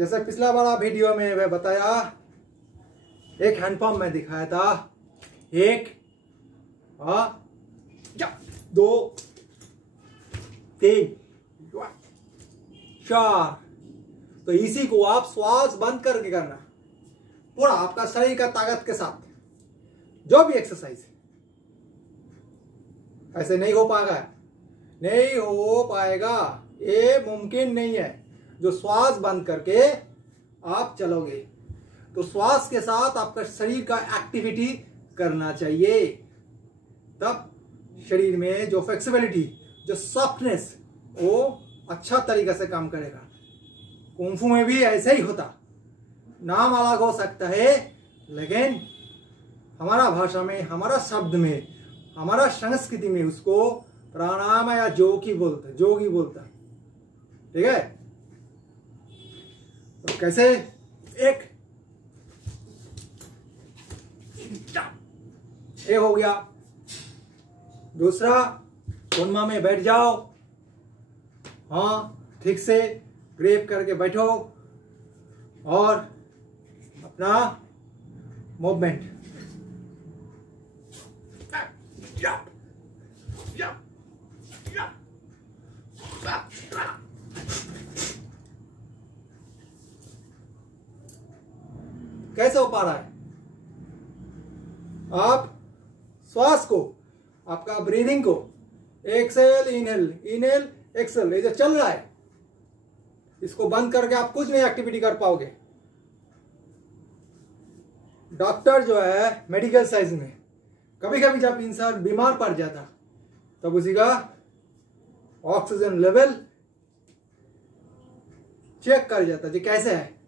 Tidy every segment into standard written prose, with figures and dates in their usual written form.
जैसे पिछला वाला वीडियो में मैं बताया, एक हैंडपंप में दिखाया था, 1 2 3 4। तो इसी को आप श्वास बंद करके करना पूरा आपका शरीर का ताकत के साथ, जो भी एक्सरसाइज है। ऐसे नहीं हो पाएगा, नहीं हो पाएगा, ये मुमकिन नहीं है। जो श्वास बंद करके आप चलोगे, तो श्वास के साथ आपका शरीर का एक्टिविटी करना चाहिए, तब शरीर में जो फ्लेक्सिबिलिटी, जो सॉफ्टनेस, वो अच्छा तरीका से काम करेगा। कुंफू में भी ऐसे ही होता, नाम अलग हो सकता है, लेकिन हमारा भाषा में, हमारा शब्द में, हमारा संस्कृति में उसको प्राणायाम या जोगी बोलता। ठीक है, तो कैसे? एक ये हो गया। दूसरा, कोनमा में बैठ जाओ, हाँ ठीक से ग्रेप करके बैठो और अपना मूवमेंट। कैसे हो पा रहा है? आप श्वास को, आपका ब्रीदिंग को, एक्सेल इनहेल एक्सेल, ये जो चल रहा है, इसको बंद करके आप कुछ नहीं एक्टिविटी कर पाओगे। डॉक्टर जो है मेडिकल साइंस में, कभी कभी जब इंसान बीमार पड़ जाता, तब उसी का ऑक्सीजन लेवल चेक कर जाता जी कैसे है।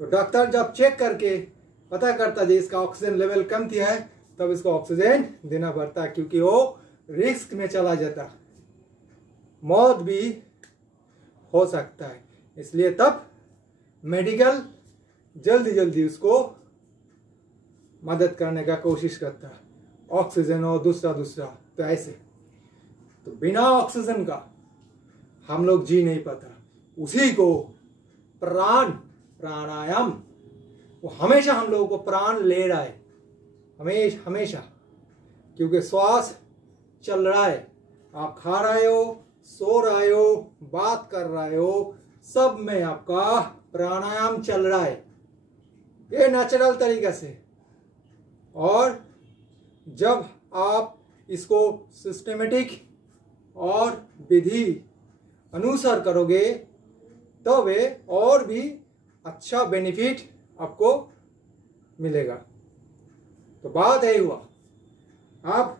तो डॉक्टर जब चेक करके पता करता जी इसका ऑक्सीजन लेवल कम थी है, तब इसको ऑक्सीजन देना पड़ता, क्योंकि वो रिस्क में चला जाता, मौत भी हो सकता है। इसलिए तब मेडिकल जल्दी उसको मदद करने का कोशिश करता है, ऑक्सीजन और दूसरा। तो ऐसे तो बिना ऑक्सीजन का हम लोग जी नहीं पाता। उसी को प्राणायाम, वो हमेशा हम लोगों को प्राण ले रहा है, हमेशा, क्योंकि श्वास चल रहा है। आप खा रहे हो, सो रहे हो, बात कर रहे हो, सब में आपका प्राणायाम चल रहा है, ये नेचुरल तरीके से। और जब आप इसको सिस्टमेटिक और विधि अनुसार करोगे, तो वे और भी अच्छा बेनिफिट आपको मिलेगा। तो बात यही हुआ, अब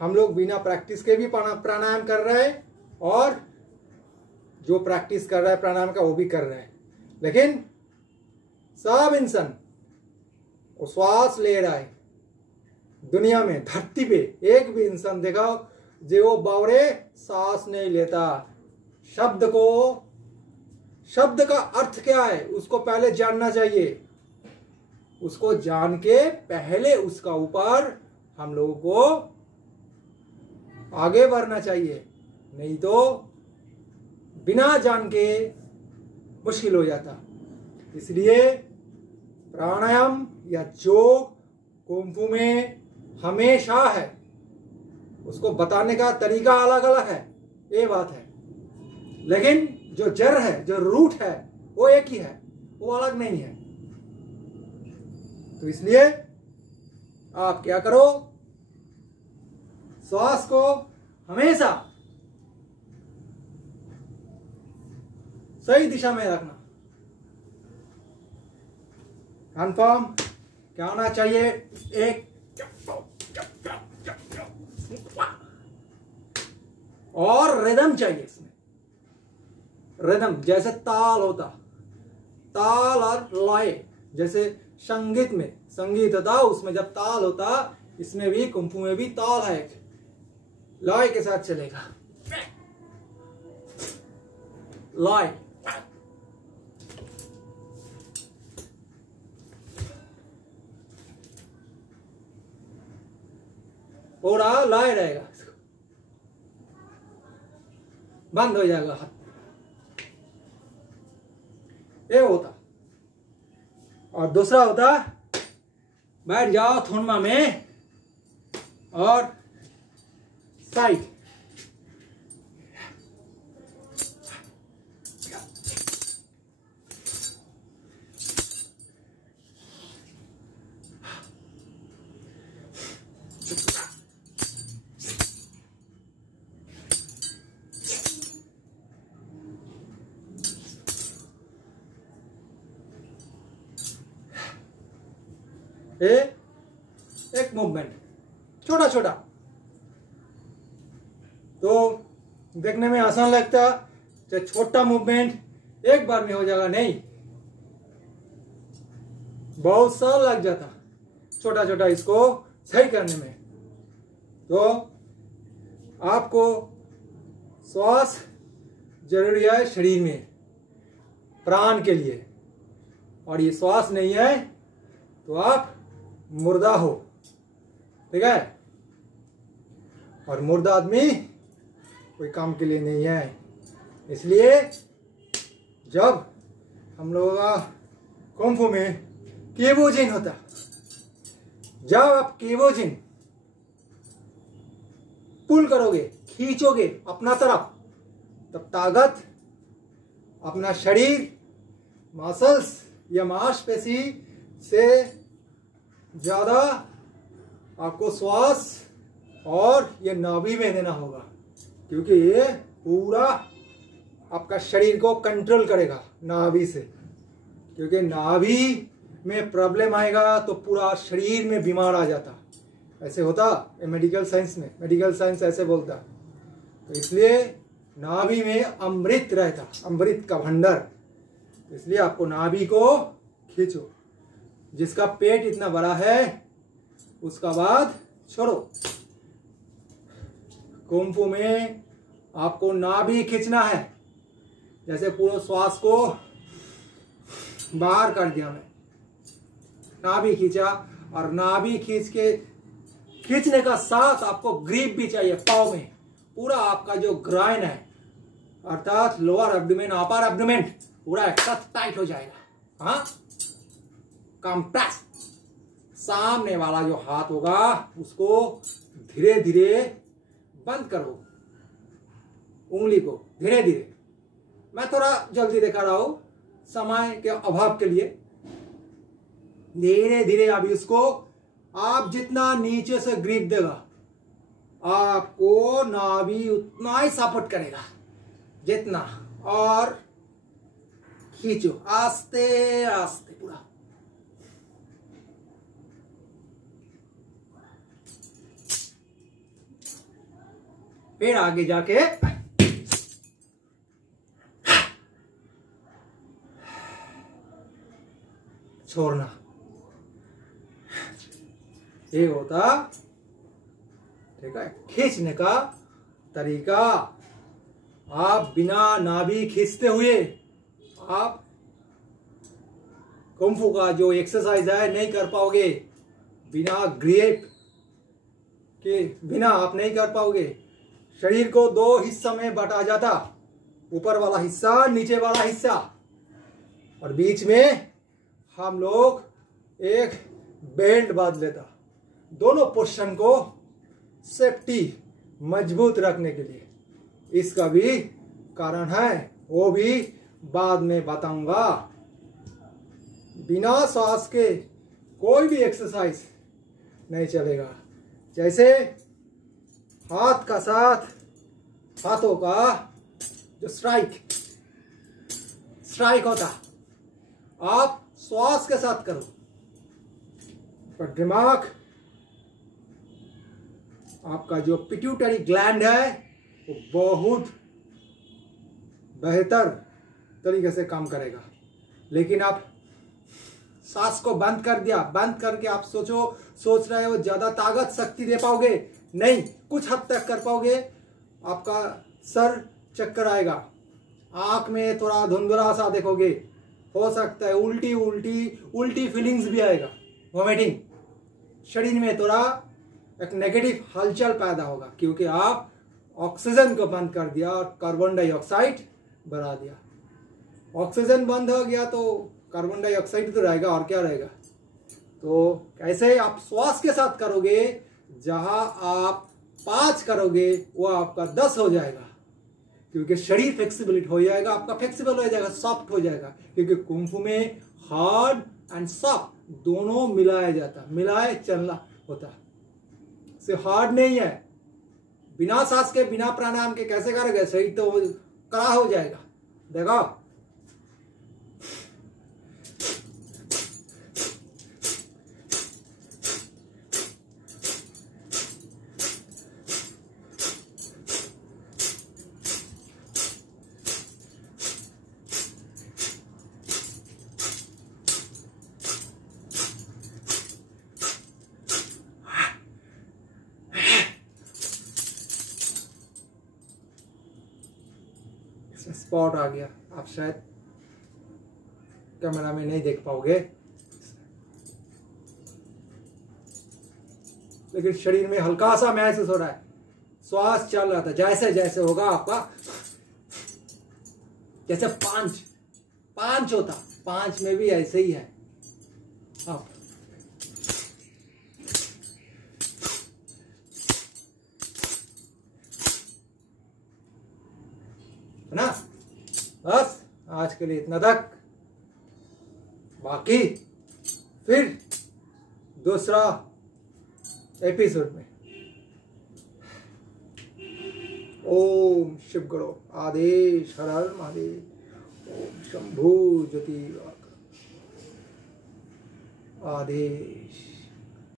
हम लोग बिना प्रैक्टिस के भी प्राणायाम कर रहे हैं, और जो प्रैक्टिस कर रहा है प्राणायाम का वो भी कर रहे हैं। लेकिन सब इंसान वो श्वास ले रहा है। दुनिया में, धरती पे एक भी इंसान देखा जो वो बावरे सांस नहीं लेता। शब्द का अर्थ क्या है उसको पहले जानना चाहिए। उसको जान के पहले उसका ऊपर हम लोगों को आगे बढ़ना चाहिए, नहीं तो बिना जान के मुश्किल हो जाता। इसलिए प्राणायाम या योग कुंफू में हमेशा है, उसको बताने का तरीका अलग अलग है, ये बात है। लेकिन जो जड़ है, जो रूट है, वो एक ही है, वो अलग नहीं है। तो इसलिए आप क्या करो, श्वास को हमेशा सही दिशा में रखना। कन्फर्म क्या होना चाहिए? एक और रिदम चाहिए इसमें। रिदम जैसे ताल होता, ताल और लय, जैसे संगीत में संगीत होता, उसमें जब ताल होता, इसमें भी कुंफू में भी ताल है, लय के साथ चलेगा। लय, पूरा लय रहेगा, बंद हो जाएगा हाथ। ये होता। और दूसरा होता, बैठ जाओ थोनमा में और साइड। एक मूवमेंट छोटा छोटा तो देखने में आसान लगता, चाहे छोटा मूवमेंट एक बार में हो जाएगा, नहीं, बहुत साल लग जाता छोटा छोटा इसको सही करने में। तो आपको श्वास जरूरी है शरीर में, प्राण के लिए, और ये श्वास नहीं है तो आप मुर्दा हो, ठीक है। और मुर्दा आदमी कोई काम के लिए नहीं है। इसलिए जब हम लोगों का कुंफू में केवोजिन होता, जब आप केवोजिन पुल करोगे, खींचोगे अपना तरफ, तब ताकत अपना शरीर, मसल्स या मांसपेशी से ज्यादा आपको श्वास और ये नाभि में देना होगा, क्योंकि ये पूरा आपका शरीर को कंट्रोल करेगा नाभि से। क्योंकि नाभि में प्रॉब्लम आएगा तो पूरा शरीर में बीमार आ जाता, ऐसे होता मेडिकल साइंस में, मेडिकल साइंस ऐसे बोलता। तो इसलिए नाभि में अमृत रहता, अमृत का भंडार। इसलिए आपको नाभि को खींचो। जिसका पेट इतना बड़ा है उसका बाद छोड़ो। कुंफू में आपको नाभि खींचना है, जैसे पूरे श्वास को बाहर कर दिया मैं, नाभि खींचा, और नाभि खींचने का साथ आपको ग्रिप भी चाहिए पाँव में। पूरा आपका जो ग्राइन है अर्थात लोअर एब्डोमेन अपर एब्डोमेन पूरा एक साथ टाइट हो जाएगा। हाँ, कंप्रेस। सामने वाला जो हाथ होगा उसको धीरे धीरे बंद करो, उंगली को धीरे धीरे। मैं थोड़ा जल्दी दिखा रहा हूं समय के अभाव के लिए। धीरे धीरे अभी उसको आप जितना नीचे से ग्रिप देगा आपको नाभि उतना ही सपोर्ट करेगा जितना, और खींचो आस्ते आस्ते पूरा। फिर आगे जाके छोड़ना। ये होता, ठीक है, खींचने का तरीका। आप बिना नाभि खींचते हुए आप कुंफू का जो एक्सरसाइज है नहीं कर पाओगे। बिना ग्रिप के बिना आप नहीं कर पाओगे। शरीर को दो हिस्सा में बांटा जाता, ऊपर वाला हिस्सा, नीचे वाला हिस्सा, और बीच में हम लोग एक बेल्ट बांध लेता, दोनों पोर्शन को सेफ्टी मजबूत रखने के लिए। इसका भी कारण है, वो भी बाद में बताऊंगा। बिना सांस के कोई भी एक्सरसाइज नहीं चलेगा। जैसे हाथ का साथ, हाथों का जो स्ट्राइक होता, आप श्वास के साथ करो, पर दिमाग, आपका जो पिट्यूटरी ग्लैंड है वो बहुत बेहतर तरीके से काम करेगा। लेकिन आप सांस को बंद कर दिया, बंद करके आप सोच रहे हो ज्यादा ताकत शक्ति दे पाओगे, नहीं, कुछ हद तक कर पाओगे। आपका सर चक्कर आएगा, आंख में थोड़ा धुंधला सा देखोगे, हो सकता है उल्टी फीलिंग्स भी आएगा, वॉमिटिंग, शरीर में थोड़ा एक नेगेटिव हलचल पैदा होगा, क्योंकि आप ऑक्सीजन को बंद कर दिया और कार्बन डाइऑक्साइड बढ़ा दिया। ऑक्सीजन बंद हो गया तो कार्बन डाइऑक्साइड तो रहेगा, और क्या रहेगा। तो कैसे आप श्वास के साथ करोगे, जहां आप 5 करोगे वो आपका 10 हो जाएगा, क्योंकि शरीर फ्लेक्सिबिलिटी हो जाएगा, आपका फ्लेक्सिबल हो जाएगा, सॉफ्ट हो जाएगा। क्योंकि कुंफू में हार्ड एंड सॉफ्ट दोनों मिलाया जाता, मिलाए चलना होता। सिर्फ हार्ड नहीं है, बिना सांस के बिना प्राणायाम के कैसे करोगे, शरीर तो कड़ा हो जाएगा। देखो स्पॉट आ गया, आप शायद कैमरा में नहीं देख पाओगे, लेकिन शरीर में हल्का सा महसूस हो रहा है, श्वास चल रहा था। जैसे जैसे होगा आपका, जैसे पांच होता, 5 में भी ऐसे ही है। आप है ना। बस आज के लिए इतना तक, बाकी फिर दूसरा एपिसोड में। ओम शिव गुरु आदेश, हर हर महादेव। ओम शंभु ज्योति आदेश।